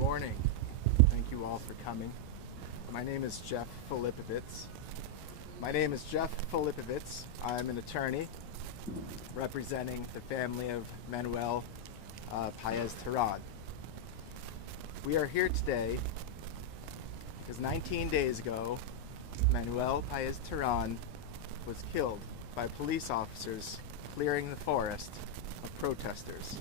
morning. Thank you all for coming. My name is Jeff Filipovitz. I'm an attorney representing the family of Manuel Paez-Terán. We are here today because 19 days ago, Manuel Paez-Terán was killed by police officers clearing the forest of protesters.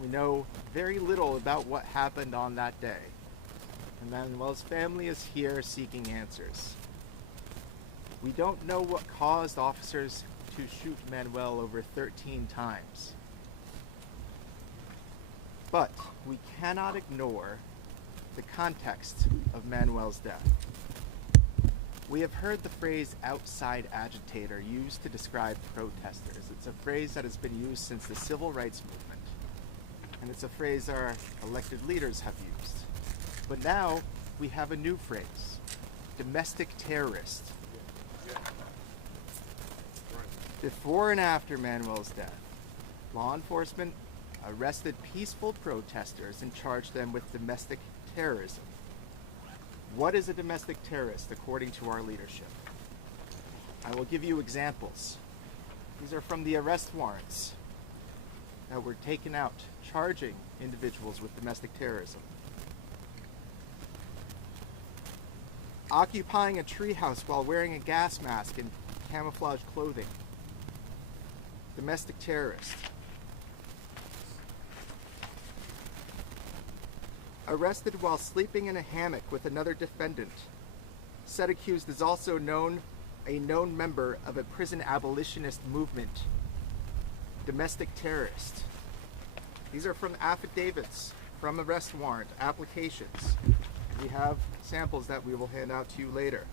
We know very little about what happened on that day, and Manuel's family is here seeking answers. We don't know what caused officers to shoot Manuel over 13 times. But we cannot ignore the context of Manuel's death. We have heard the phrase outside agitator used to describe protesters. It's a phrase that has been used since the civil rights movement. And it's a phrase our elected leaders have used. But now we have a new phrase, domestic terrorist. Before and after Manuel's death, law enforcement arrested peaceful protesters and charged them with domestic terrorism. What is a domestic terrorist according to our leadership? I will give you examples. These are from the arrest warrants that were taken out charging individuals with domestic terrorism. Occupying a treehouse while wearing a gas mask and camouflage clothing. Domestic terrorist. Arrested while sleeping in a hammock with another defendant. Said accused is also a known member of a prison abolitionist movement. Domestic terrorist. These are from affidavits, from arrest warrant applications. We have samples that we will hand out to you later.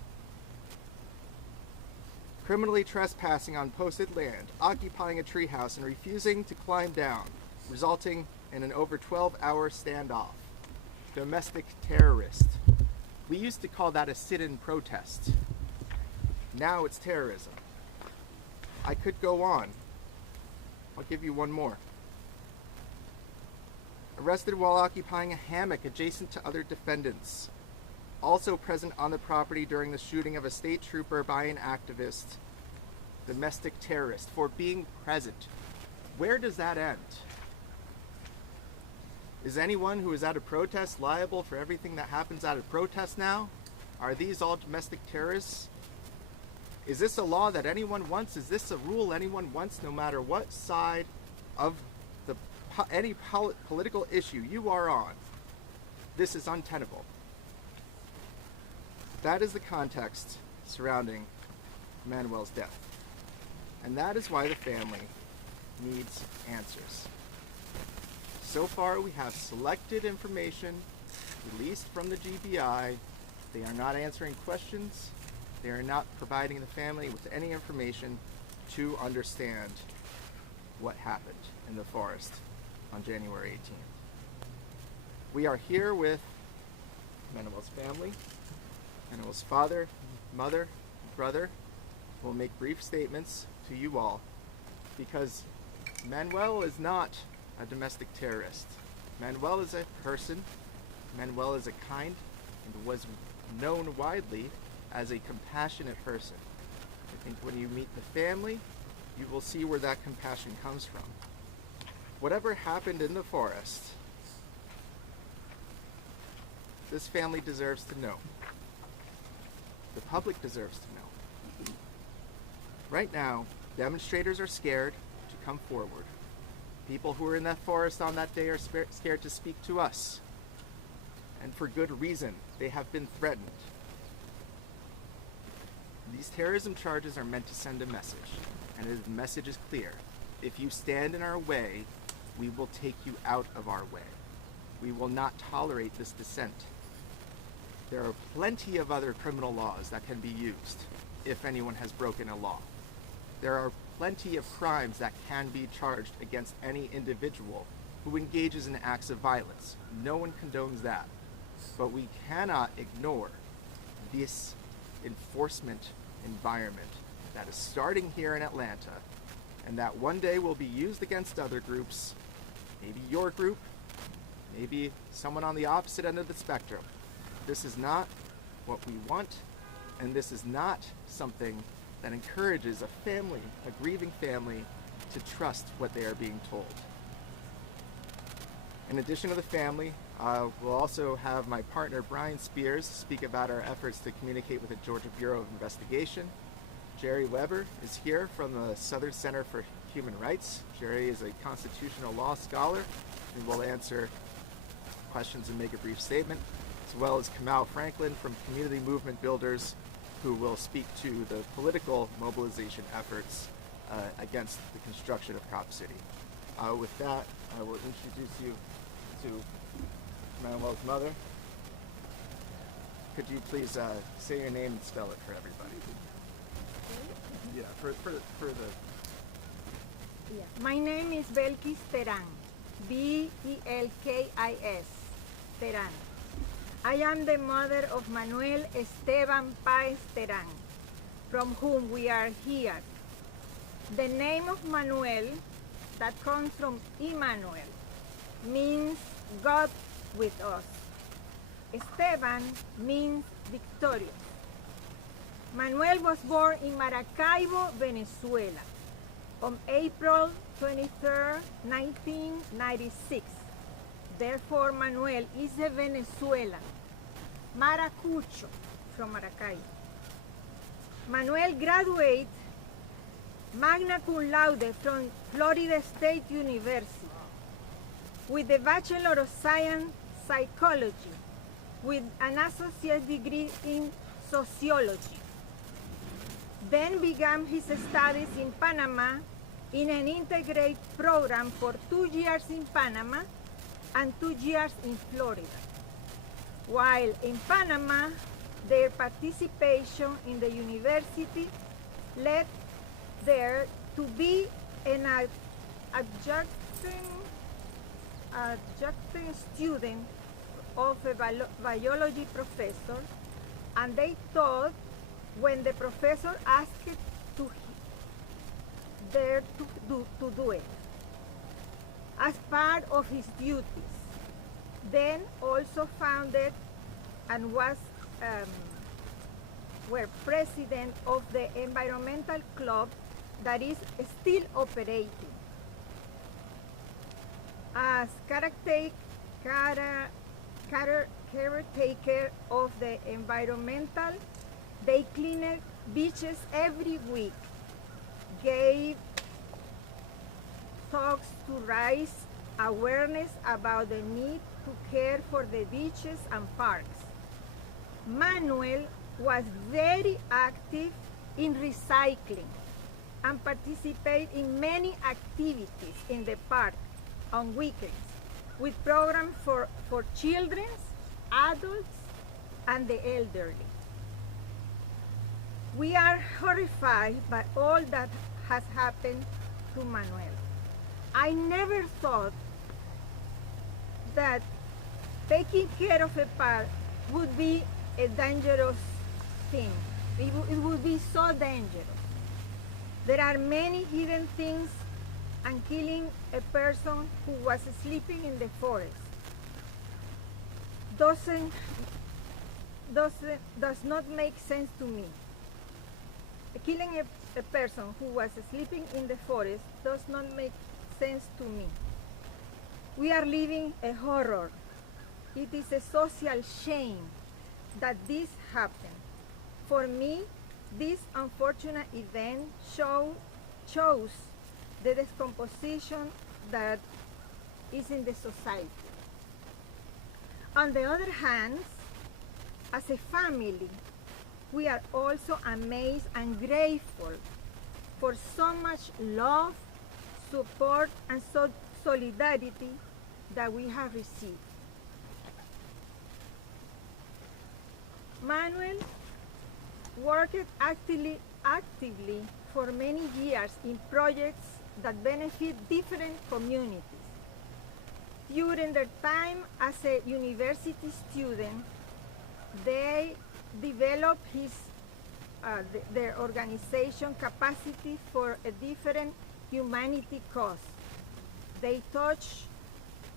Criminally trespassing on posted land, occupying a treehouse and refusing to climb down, resulting in an over 12-hour standoff. Domestic terrorist. We used to call that a sit-in protest. Now it's terrorism. I could go on. I'll give you one more. Arrested while occupying a hammock adjacent to other defendants. Also present on the property during the shooting of a state trooper by an activist. Domestic terrorist for being present. Where does that end? Is anyone who is at a protest liable for everything that happens at a protest now? Are these all domestic terrorists? Is this a law that anyone wants? Is this a rule anyone wants, no matter what side of any political issue you are on? This is untenable. That is the context surrounding Manuel's death. And that is why the family needs answers. So far, we have selected information released from the GBI. They are not answering questions. They are not providing the family with any information to understand what happened in the forest on January 18th. We are here with Manuel's family. Manuel's father, mother, brother will make brief statements to you all because Manuel is not a domestic terrorist. Manuel is a person. Manuel is a kind and was known widely as a compassionate person. I think when you meet the family, you will see where that compassion comes from. Whatever happened in the forest, this family deserves to know. The public deserves to know. Right now, demonstrators are scared to come forward. People who were in that forest on that day are scared to speak to us. And for good reason. They have been threatened. These terrorism charges are meant to send a message. And the message is clear. If you stand in our way, we will take you out of our way. We will not tolerate this dissent. There are plenty of other criminal laws that can be used if anyone has broken a law. There are plenty of crimes that can be charged against any individual who engages in acts of violence. No one condones that. But we cannot ignore this enforcement environment that is starting here in Atlanta and that one day will be used against other groups, maybe your group, maybe someone on the opposite end of the spectrum. This is not what we want, and this is not something that encourages a family, a grieving family, to trust what they are being told. In addition to the family, we'll also have my partner Brian Spears speak about our efforts to communicate with the Georgia Bureau of Investigation. Jerry Weber is here from the Southern Center for Human Rights. Jerry is a constitutional law scholar and will answer questions and make a brief statement, as well as Kamal Franklin from Community Movement Builders, who will speak to the political mobilization efforts against the construction of Cop City. With that, I will introduce you to Manuel's mother. Could you please say your name and spell it for everybody? Yeah, for the... Yeah. My name is Belkis Teran, Belkis Teran. I am the mother of Manuel Esteban Paez Teran, from whom we are here. The name of Manuel, that comes from Emmanuel, means God with us. Esteban means victorious. Manuel was born in Maracaibo, Venezuela, on April 23, 1996. Therefore, Manuel is a Venezuelan, Maracucho, from Maracaibo. Manuel graduated magna cum laude from Florida State University with a Bachelor of Science Psychology with an associate degree in sociology. Then began his studies in Panama in an integrated program for 2 years in Panama and 2 years in Florida. While in Panama, their participation in the university led there to be an adjunct student of a biology professor, and they taught when the professor asked to do it as part of his duties. Then also founded and were president of the environmental club that is still operating. As caretaker of the environmental, they cleaned beaches every week, gave talks to raise awareness about the need to care for the beaches and parks. Manuel was very active in recycling and participated in many activities in the park on weekends with programs for children, adults, and the elderly. We are horrified by all that has happened to Manuel. I never thought that taking care of a park would be a dangerous thing. It would be so dangerous. There are many hidden things, and killing a person who was sleeping in the forest does not make sense to me. Killing a person who was sleeping in the forest does not make sense to me. We are living a horror. It is a social shame that this happened. For me, this unfortunate event shows the decomposition that is in the society. On the other hand, as a family, we are also amazed and grateful for so much love, support, and solidarity that we have received. Manuel worked actively for many years in projects that benefit different communities. During their time as a university student, they developed their organization capacity for a different humanity cause. They touch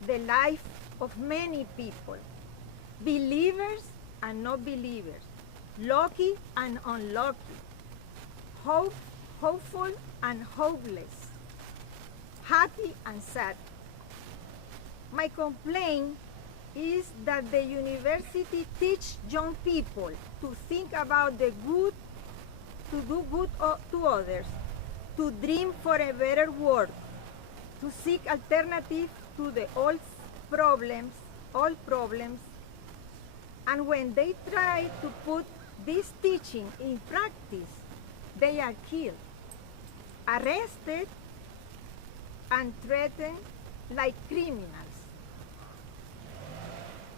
the life of many people, believers and not believers, lucky and unlucky, hopeful and hopeless, happy and sad. My complaint is that the university teach young people to think about the good, to do good to others, to dream for a better world, to seek alternatives to the all problems, and when they try to put this teaching in practice, they are killed, arrested, and treated like criminals.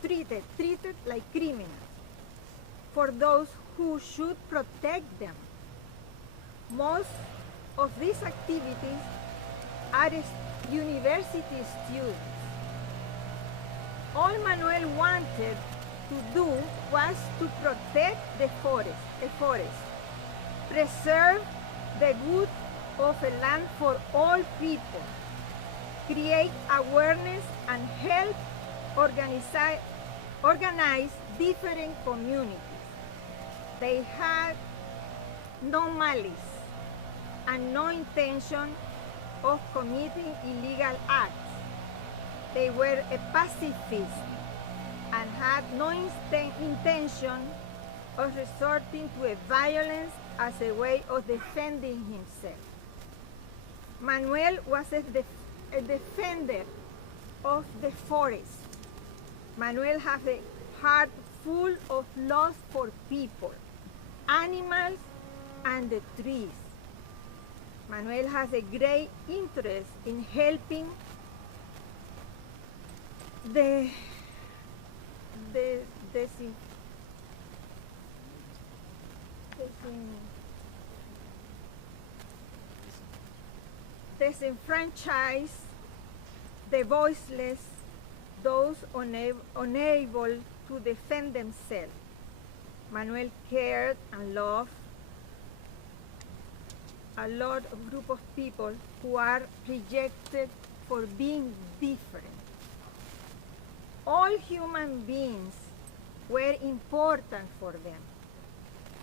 Treated like criminals for those who should protect them. Most of these activities are university students. All Manuel wanted to do was to protect the forest, preserve the good of a land for all people, create awareness and help organize different communities. They had no malice and no intention of committing illegal acts. They were a pacifist and had no intention of resorting to violence as a way of defending himself. Manuel was a defender of the forest. Manuel has a heart full of love for people, animals, and the trees. Manuel has a great interest in helping the disenfranchised, the voiceless, those unable to defend themselves. Manuel cared and loved a lot of group of people who are rejected for being different. All human beings were important for them.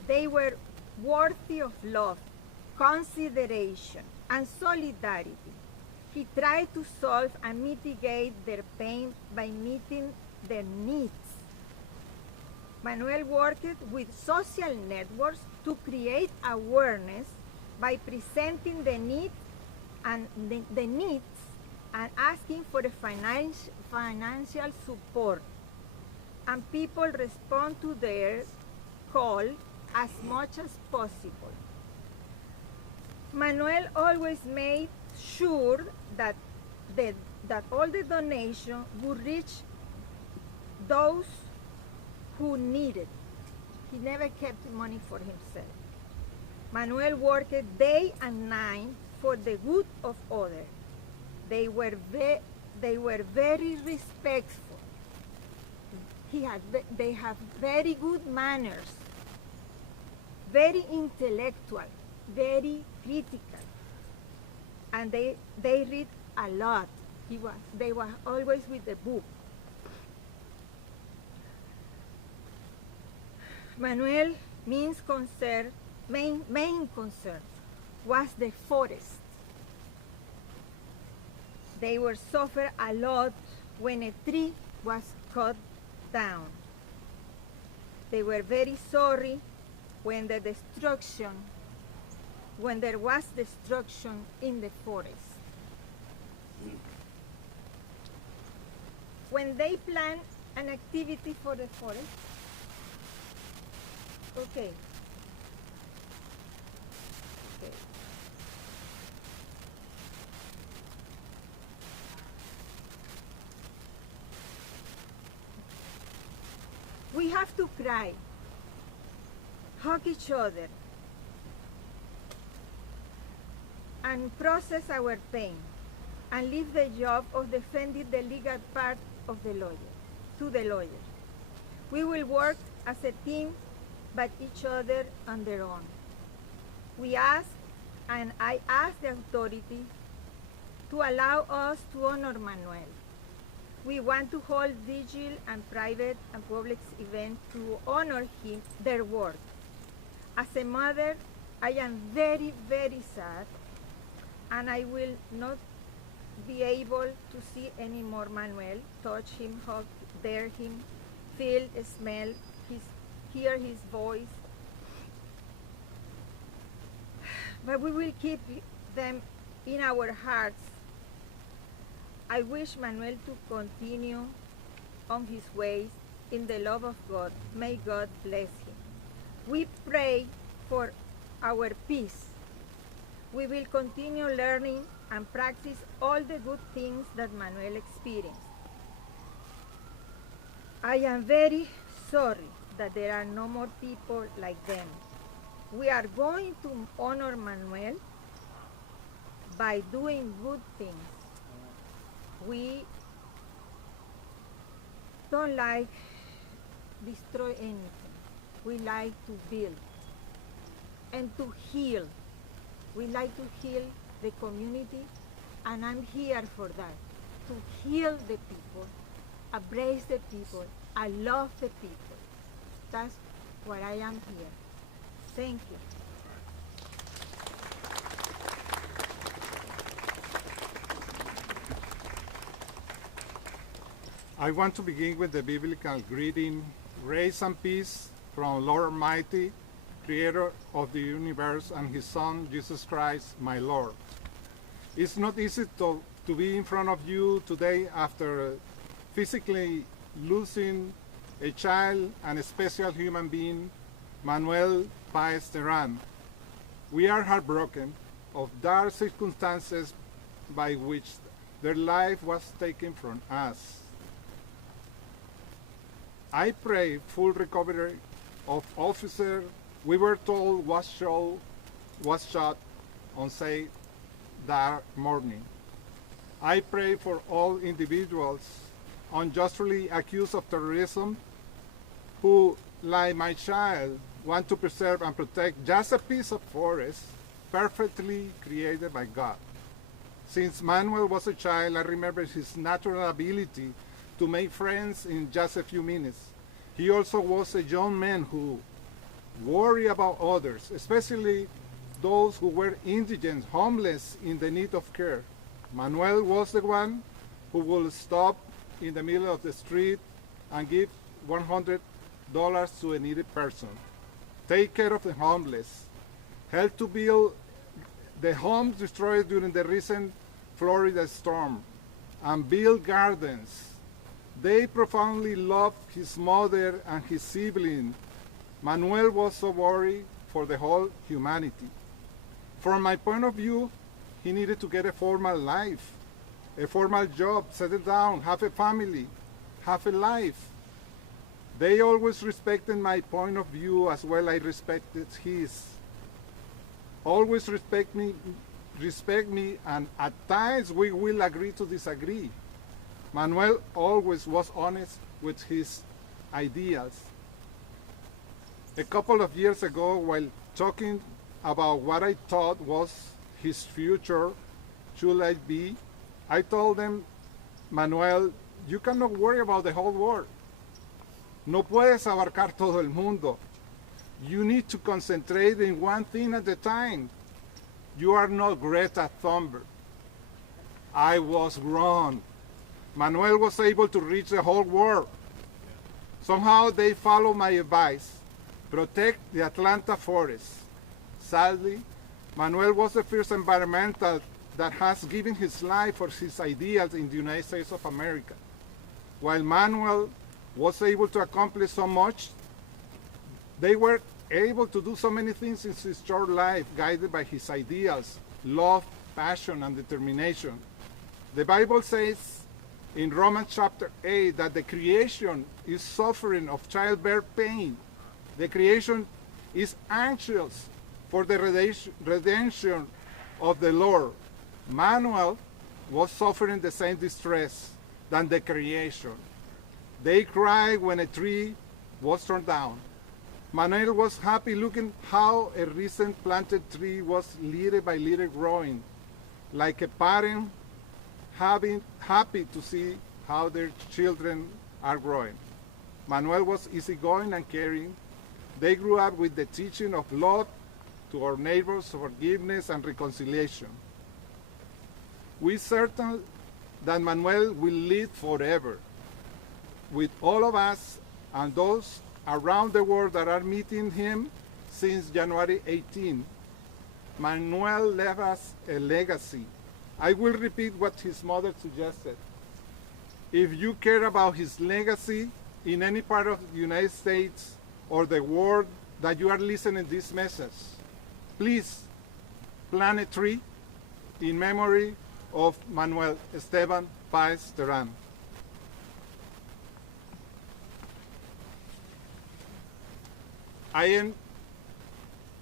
They were worthy of love, consideration, and solidarity. He tried to solve and mitigate their pain by meeting their needs. Manuel worked with social networks to create awareness by presenting the needs and asking for a financial support. And people respond to their call as much as possible. Manuel always made sure that all the donation would reach those who needed. He never kept money for himself. Manuel worked day and night for the good of others. They were very respectful. They have very good manners, very intellectual, very critical, and they read a lot. They were always with the book. Manuel main concern was the forest. They were suffer a lot when a tree was cut down. They were very sorry when there was destruction in the forest. When they plan an activity for the forest, okay. We have to cry, hug each other, and process our pain, and leave the job of defending the legal part of the lawyer to the lawyer. We will work as a team, but each other on their own. We ask, and I ask the authority to allow us to honor Manuel. We want to hold vigil and private and public events to honor him, their work. As a mother, I am very, very sad, and I will not be able to see any more Manuel, touch him, hug, dare him, feel, smell, hear his voice. But we will keep them in our hearts. I wish Manuel to continue on his ways in the love of God. May God bless him. We pray for our peace. We will continue learning and practice all the good things that Manuel experienced. I am very sorry that there are no more people like them. We are going to honor Manuel by doing good things. We don't like destroy anything. We like to build and to heal. We like to heal the community, and I'm here for that, to heal the people, embrace the people, I love the people. That's why I am here. Thank you. I want to begin with the biblical greeting, grace and peace from Lord Almighty, Creator of the universe, and His Son, Jesus Christ, my Lord. It's not easy to be in front of you today after physically losing a child and a special human being, Manuel Paez Terán. We are heartbroken of dark circumstances by which their life was taken from us. I pray full recovery of officer we were told was shot on say that morning. I pray for all individuals unjustly accused of terrorism who, like my child, want to preserve and protect just a piece of forest perfectly created by God. Since Manuel was a child, I remember his natural ability to make friends in just a few minutes. He also was a young man who worried about others, especially those who were indigent, homeless, in the need of care. Manuel was the one who would stop in the middle of the street and give $100 to a needy person, take care of the homeless, help to build the homes destroyed during the recent Florida storm, and build gardens. They profoundly loved his mother and his sibling. Manuel was so worried for the whole humanity. From my point of view, he needed to get a formal life, a formal job, settle down, have a family, have a life. They always respected my point of view as well I respected his. Always respect me, and at times we will agree to disagree. Manuel always was honest with his ideals. A couple of years ago, while talking about what I thought was his future should I be, I told them, Manuel, you cannot worry about the whole world. No puedes abarcar todo el mundo. You need to concentrate in one thing at a time. You are not Greta Thunberg. I was wrong. Manuel was able to reach the whole world. Somehow they followed my advice. Protect the Atlanta forest. Sadly, Manuel was the first environmental that has given his life for his ideals in the United States of America. While Manuel was able to accomplish so much, they were able to do so many things in his short life, guided by his ideals, love, passion, and determination. The Bible says in Romans chapter 8 that the creation is suffering of childbirth pain. The creation is anxious for the redemption of the Lord. Manuel was suffering the same distress than the creation. They cried when a tree was torn down. Manuel was happy looking how a recent planted tree was little by little growing, like a parent happy to see how their children are growing. Manuel was easygoing and caring. They grew up with the teaching of love to our neighbors, forgiveness, and reconciliation. We're certain that Manuel will live forever with all of us and those around the world that are meeting him since January 18. Manuel left us a legacy. I will repeat what his mother suggested. If you care about his legacy in any part of the United States or the world that you are listening to this message, please plant a tree in memory of Manuel Esteban Páez Terán. I end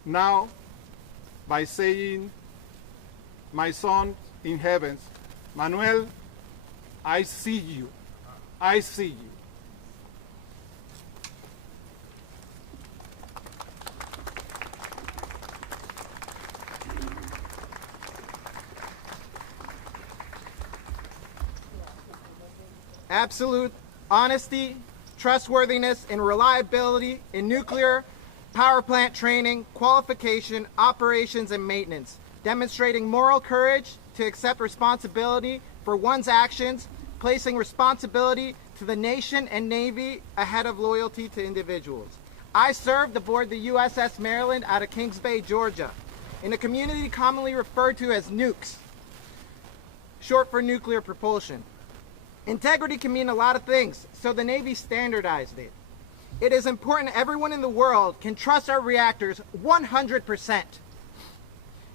now by saying, my son in heavens, Manuel, I see you. I see you. Absolute honesty, trustworthiness, and reliability in nuclear power plant training, qualification, operations, and maintenance, demonstrating moral courage to accept responsibility for one's actions, placing responsibility to the nation and Navy ahead of loyalty to individuals. I served aboard the USS Maryland out of Kings Bay, Georgia, in a community commonly referred to as nukes, short for nuclear propulsion. Integrity can mean a lot of things, so the Navy standardized it. It is important everyone in the world can trust our reactors 100%.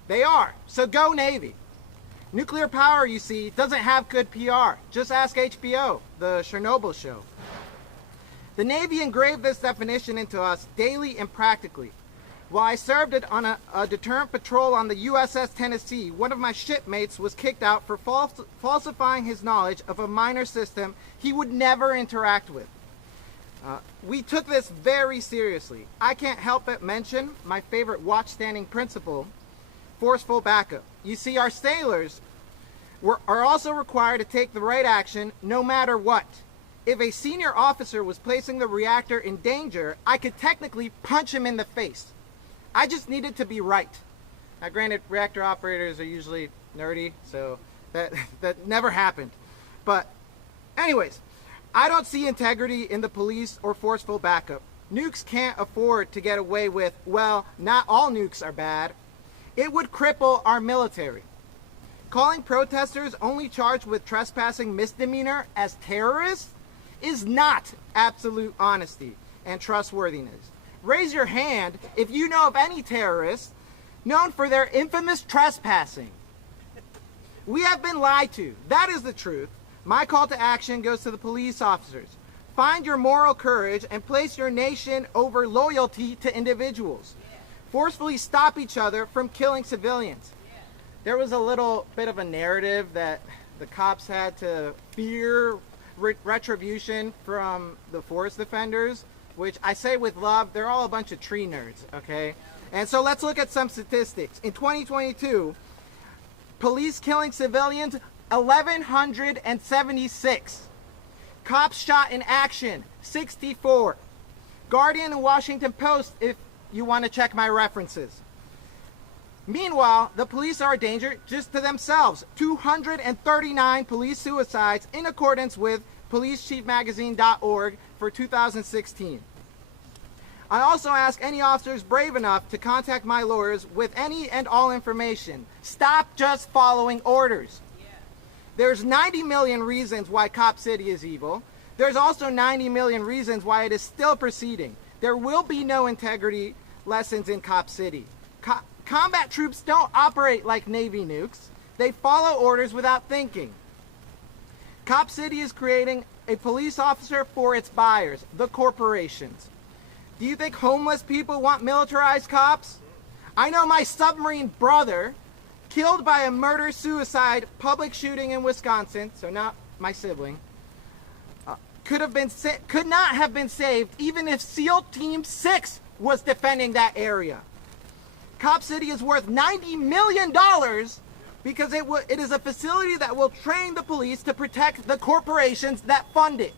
They are, so go Navy. Nuclear power, you see, doesn't have good PR. Just ask HBO, the Chernobyl show. The Navy engraved this definition into us daily and practically. While I served it on a deterrent patrol on the USS Tennessee, one of my shipmates was kicked out for falsifying his knowledge of a minor system he would never interact with. We took this very seriously. I can't help but mention my favorite watchstanding principle, forceful backup. You see, our sailors are also required to take the right action no matter what. If a senior officer was placing the reactor in danger, I could technically punch him in the face. I just needed to be right. Now, granted, reactor operators are usually nerdy, so that never happened. But anyways, I don't see integrity in the police or forceful backup. Nukes can't afford to get away with, well, not all nukes are bad. It would cripple our military. Calling protesters only charged with trespassing misdemeanor as terrorists is not absolute honesty and trustworthiness. Raise your hand if you know of any terrorists known for their infamous trespassing. We have been lied to. That is the truth. My call to action goes to the police officers. Find your moral courage and place your nation over loyalty to individuals. Forcefully stop each other from killing civilians. There was a little bit of a narrative that the cops had to fear retribution from the forest defenders, which I say with love, they're all a bunch of tree nerds, okay? And so let's look at some statistics. In 2022, police killing civilians, 1,176. Cops shot in action, 64. Guardian and Washington Post, if you want to check my references. Meanwhile, the police are a danger just to themselves. 239 police suicides in accordance with policechiefmagazine.org for 2016. I also ask any officers brave enough to contact my lawyers with any and all information. Stop just following orders. There's 90 million reasons why Cop City is evil. There's also 90 million reasons why it is still proceeding. There will be no integrity lessons in Cop City. Combat troops don't operate like Navy nukes. They follow orders without thinking. Cop City is creating a police officer for its buyers, the corporations. Do you think homeless people want militarized cops? I know my submarine brother, killed by a murder-suicide public shooting in Wisconsin, so not my sibling, could not have been saved even if SEAL Team 6 was defending that area. Cop City is worth $90 million because it is a facility that will train the police to protect the corporations that fund it.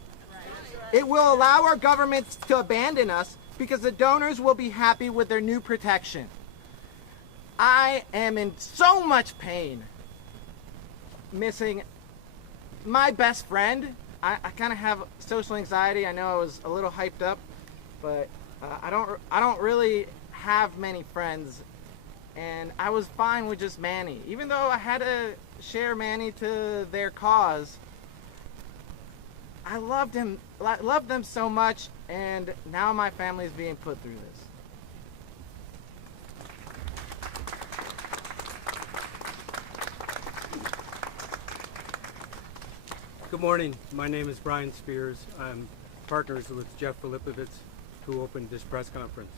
It will allow our governments to abandon us because the donors will be happy with their new protection. I am in so much pain missing my best friend. I kind of have social anxiety. I know I was a little hyped up, but I don't really have many friends, and I was fine with just Manny. Even though I had to share Manny to their cause, I loved them so much, and now my family is being put through this. Good morning. My name is Brian Spears. I'm partners with Jeff Filipovitz, who opened this press conference.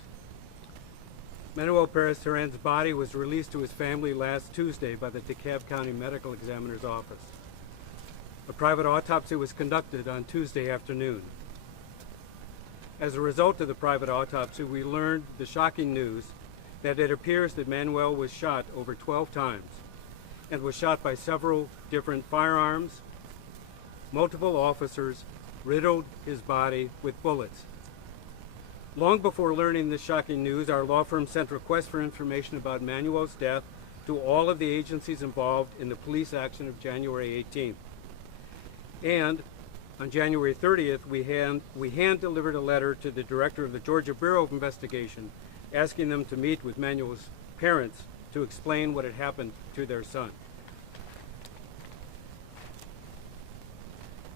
Manuel Perez-Terran's body was released to his family last Tuesday by the DeKalb County Medical Examiner's Office. A private autopsy was conducted on Tuesday afternoon. As a result of the private autopsy, we learned the shocking news that it appears that Manuel was shot over 12 times and was shot by several different firearms. Multiple officers riddled his body with bullets. Long before learning this shocking news, our law firm sent requests for information about Manuel's death to all of the agencies involved in the police action of January 18th. And on January 30th, we hand-delivered a letter to the director of the Georgia Bureau of Investigation, asking them to meet with Manuel's parents to explain what had happened to their son.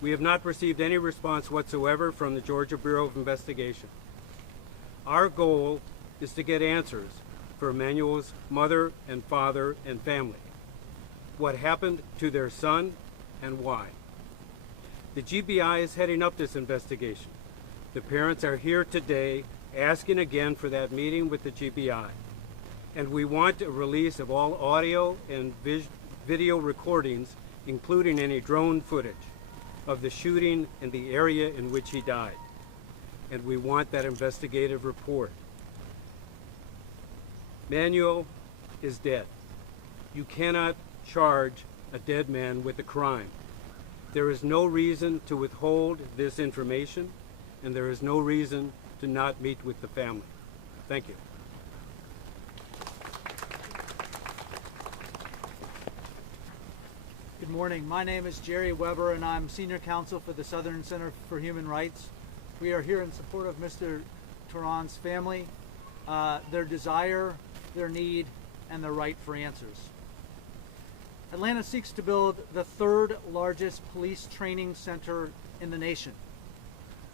We have not received any response whatsoever from the Georgia Bureau of Investigation. Our goal is to get answers for Manuel's mother and father and family. What happened to their son and why? The GBI is heading up this investigation. The parents are here today asking again for that meeting with the GBI. And we want a release of all audio and video recordings, including any drone footage of the shooting in the area in which he died. And we want that investigative report. Manuel is dead. You cannot charge a dead man with a crime. There is no reason to withhold this information, and there is no reason to not meet with the family. Thank you. Good morning. My name is Jerry Weber, and I'm Senior Counsel for the Southern Center for Human Rights. We are here in support of Mr. Terran's family, their desire, their need, and their right for answers. Atlanta seeks to build the third largest police training center in the nation,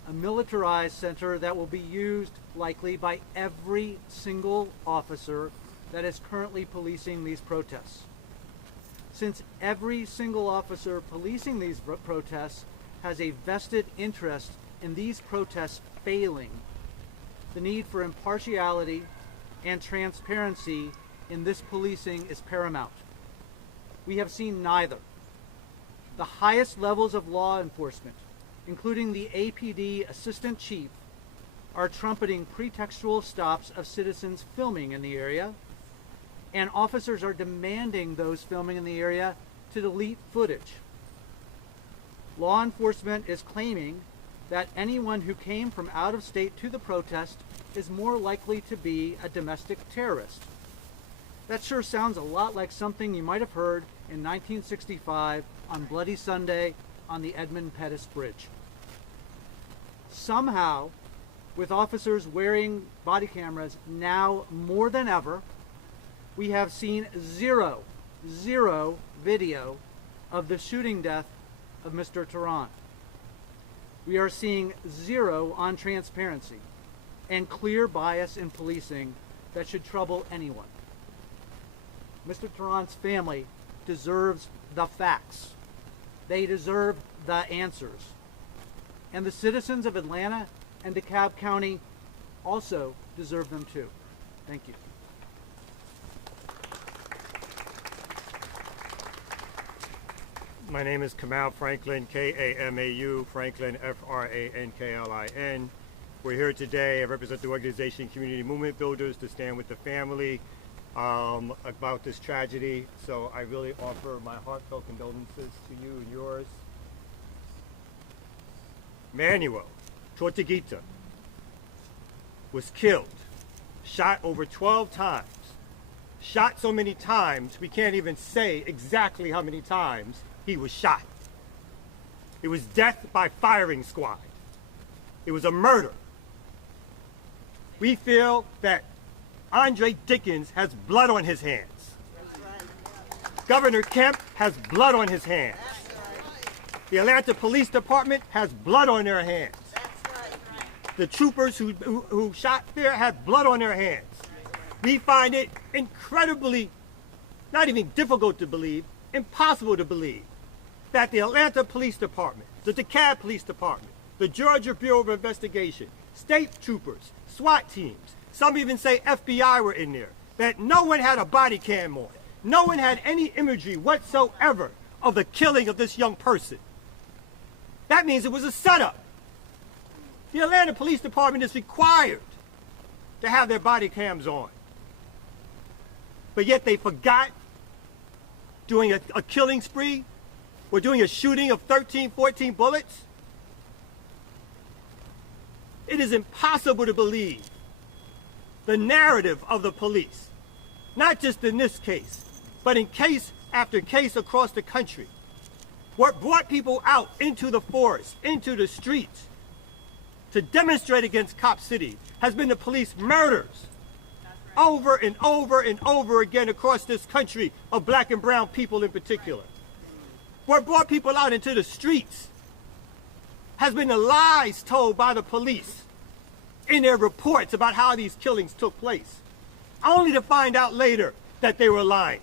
a militarized center that will be used likely by every single officer that is currently policing these protests. Since every single officer policing these protests has a vested interest in these protests failing, the need for impartiality and transparency in this policing is paramount. We have seen neither. The highest levels of law enforcement, including the APD Assistant Chief, are trumpeting pretextual stops of citizens filming in the area, and officers are demanding those filming in the area to delete footage. Law enforcement is claiming that anyone who came from out of state to the protest is more likely to be a domestic terrorist. That sure sounds a lot like something you might have heard in 1965 on Bloody Sunday on the Edmund Pettus Bridge. Somehow, with officers wearing body cameras now more than ever, we have seen zero video of the shooting death of Mr. Terran. We are seeing zero on transparency and clear bias in policing that should trouble anyone. Mr. Terran's family deserves the facts. They deserve the answers. And the citizens of Atlanta and DeKalb County also deserve them too. Thank you. My name is Kamal Franklin, K-A-M-A-U, Franklin, F-R-A-N-K-L-I-N. We're here today. I represent the organization Community Movement Builders to stand with the family about this tragedy. So I really offer my heartfelt condolences to you and yours. Manuel Tortuguita was killed, shot over 12 times. Shot so many times, we can't even say exactly how many times he was shot. It was death by firing squad. It was a murder. We feel that Andre Dickens has blood on his hands. Governor Kemp has blood on his hands. The Atlanta Police Department has blood on their hands. The troopers who shot there had blood on their hands. We find it incredibly, not even difficult to believe, impossible to believe, that the Atlanta Police Department, the DeKalb Police Department, the Georgia Bureau of Investigation, state troopers, SWAT teams, some even say FBI were in there, that no one had a body cam on. No one had any imagery whatsoever of the killing of this young person. That means it was a setup. The Atlanta Police Department is required to have their body cams on. But yet they forgot doing a killing spree or doing a shooting of 13, 14 bullets. It is impossible to believe the narrative of the police, not just in this case, but in case after case across the country, what brought people out into the forest, into the streets, to demonstrate against Cop City has been the police murders over and over and over again across this country of black and brown people in particular. What brought people out into the streets has been the lies told by the police in their reports about how these killings took place, only to find out later that they were lying.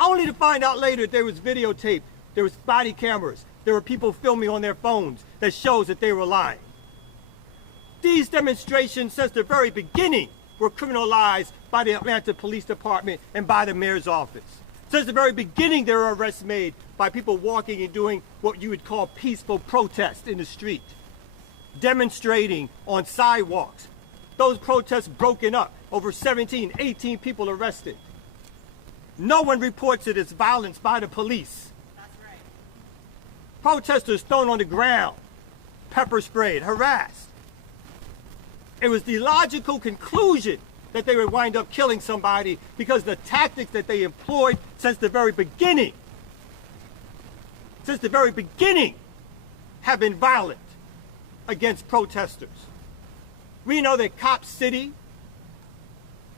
Only to find out later that there was videotape, there was body cameras, there were people filming on their phones that shows that they were lying. These demonstrations since the very beginning were criminalized by the Atlanta Police Department and by the mayor's office. Since the very beginning, there were arrests made by people walking and doing what you would call peaceful protest in the street, demonstrating on sidewalks. Those protests broken up, over 17, 18 people arrested. No one reports it as violence by the police. That's right. Protesters thrown on the ground, pepper sprayed, harassed. It was the logical conclusion that they would wind up killing somebody because the tactics that they employed since the very beginning have been violent against protesters. We know that Cop City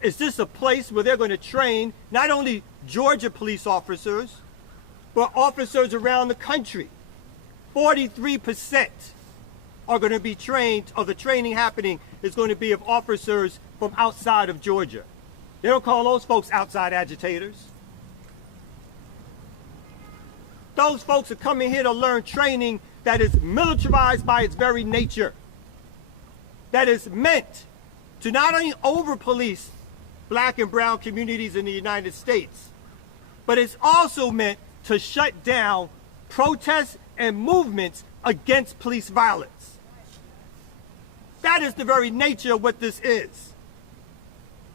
is just a place where they're going to train not only Georgia police officers, but officers around the country. 43% are going to be trained, or the training happening is going to be of officers from outside of Georgia. They don't call those folks outside agitators. Those folks are coming here to learn training that is militarized by its very nature, that is meant to not only over-police black and brown communities in the United States, but it's also meant to shut down protests and movements against police violence. That is the very nature of what this is.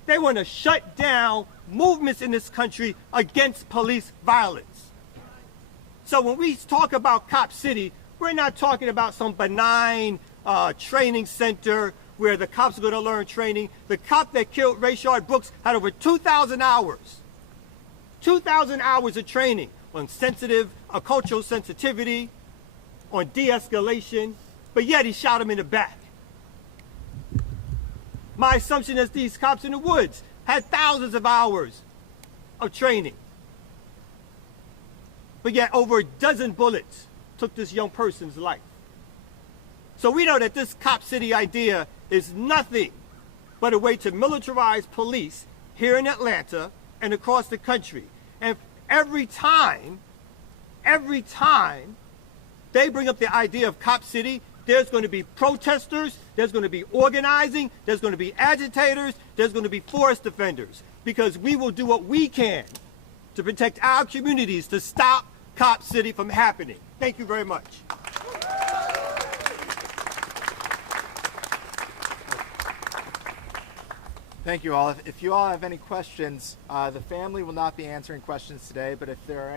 They want to shut down movements in this country against police violence. So when we talk about Cop City, we're not talking about some benign training center where the cops are going to learn training. The cop that killed Rayshard Brooks had over 2,000 hours. 2,000 hours of training on cultural sensitivity, on de-escalation, but yet he shot him in the back. My assumption is these cops in the woods had thousands of hours of training, but yet over a dozen bullets took this young person's life. So we know that this Cop City idea is nothing but a way to militarize police here in Atlanta and across the country. And every time they bring up the idea of Cop City, there's going to be protesters, there's going to be organizing, there's going to be agitators, there's going to be forest defenders, because we will do what we can to protect our communities to stop Cop City from happening. Thank you very much. Thank you all. If you all have any questions, the family will not be answering questions today, but if there are